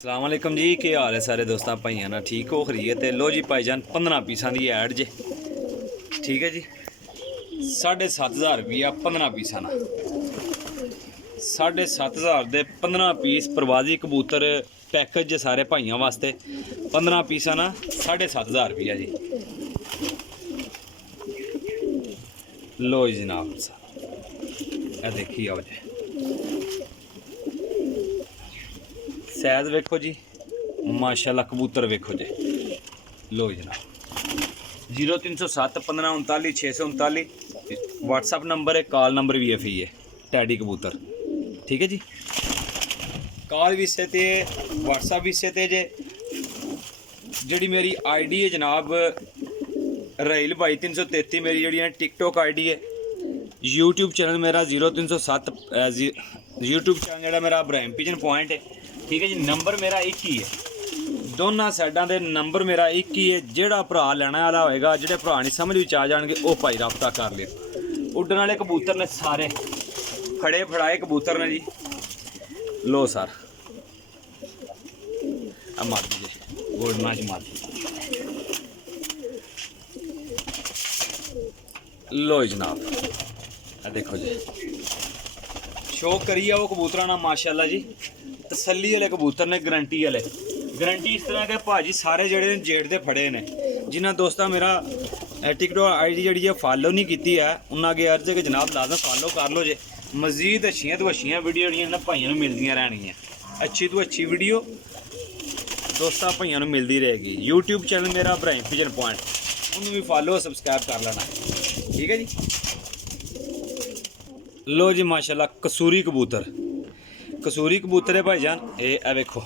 अस्सलाम वालेकुम जी, क्या हाल है सारे दोस्तों भाइयों ना, ठीक हो खरीत है। लो जी भाईजान 15 पीसा की ऐड जे, ठीक है जी। 7,500 रुपया 15 पीसा ना, 7,500 दे 15 पीस प्रवासी कबूतर पैकेज जे सारे भाइयों वास्ते। 15 पीसा ना 7,500 रुपया जी। लो जी जनाब, यह देखिए आओ जी, सैज वेखो जी, माशाल्लाह कबूतर वेखो जी। लो जनाब 0307 15 39 639 व्हाट्सअप नंबर है, कॉल नंबर भी है टैडी कबूतर, ठीक है जी। कॉल भी इसे ते व्हाट्सअप भी इसे ते जे। जी मेरी आईडी है जनाब राहिल भाई 333, मेरी जी टिकटॉक आईडी है। यूट्यूब चैनल मेरा 0307 यूट्यूब चैनल जो मेरा इब्राहिम पिजन पॉइंट है, ठीक है जी। नंबर मेरा एक ही है, दोनों साइडों के नंबर मेरा एक ही है। जोड़ा भरा लेने वाला होएगा, जोड़े भरा नहीं समझ में आ जाएंगे वो भाई रब्ता कर लियो। उड्डन वाले कबूतर ने सारे फड़े फड़ाए कबूतर ने जी। लो सर मादी जी, गोल्डना च मादी। लो जनाब देखो जी, शौक करिए वो कबूतर ना माशाल्लाह जी। तसल्ली वाले कबूतर ने, गारंटी वाले। गारंटी इस तरह के भाजी सारे जड़े जेड़ दे फड़े ने। जिन्हें दोस्तों मेरा टिकटॉक आईडी जी है फॉलो नहीं की है, उन्हें अगे अर्ज है कि जनाब लाजम फॉलो कर लो जे। मजीद अच्छिया तो अच्छिया वीडियो जी भाइयों मिलदियाँ रहनियाँ, अच्छी तो अच्छी वीडियो दोस्तों भाइयों मिलती रहेगी। यूट्यूब चैनल मेरा इब्राहिम पिजन पॉइंट, उन्होंने भी फॉलो सबसक्राइब कर लेना, ठीक है जी। लो जी माशाल्लाह कसूरी कबूतर, कसूरी कबूतर है भाईजान। ये वेखो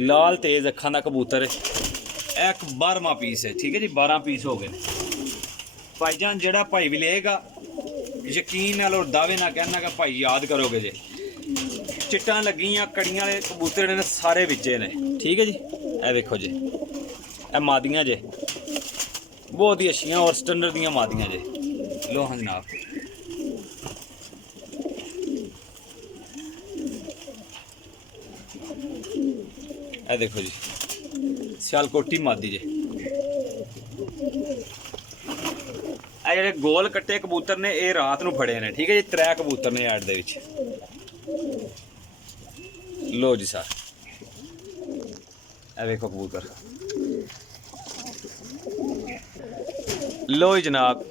लाल तेज अखां दा कबूतर है। एक 12वां पीस है, ठीक है जी। 12 पीस हो गए भाईजान। जेड़ा भाई भी लेगा यकीन नाल और दावे ना कहना कि भाई याद करोगे जे। चिट्टां लगियां कड़ियां वाले कबूतर ने सारे विचे ने, ठीक है जी। ए वेखो जी, ए मादियां जे बहुत ही अच्छियां और स्टैंडर्ड दियां मादियां जे। लो हाँ जनाब, ए देखो जी सियालकोटी मादी जे। ए जेडे गोल कट्टे कबूतर ने ये रात नूं फड़े ने, ठीक है जी। 3 कबूतर ने ऐड दे विच। लो जी सर ए देखो कबूतर। लो जी जनाब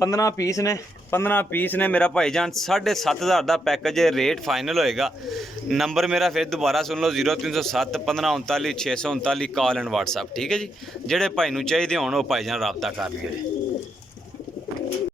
15 पीस ने, 15 पीस ने मेरा भाईजान। 7,500 का पैकेज रेट फाइनल होएगा। नंबर मेरा फिर दोबारा सुन लो 0307 15 39 639 कॉल एंड व्हाट्सअप, ठीक है जी। जेडे भाई नूं चाहिए होण वो भाईजान रब्ता कर लियो।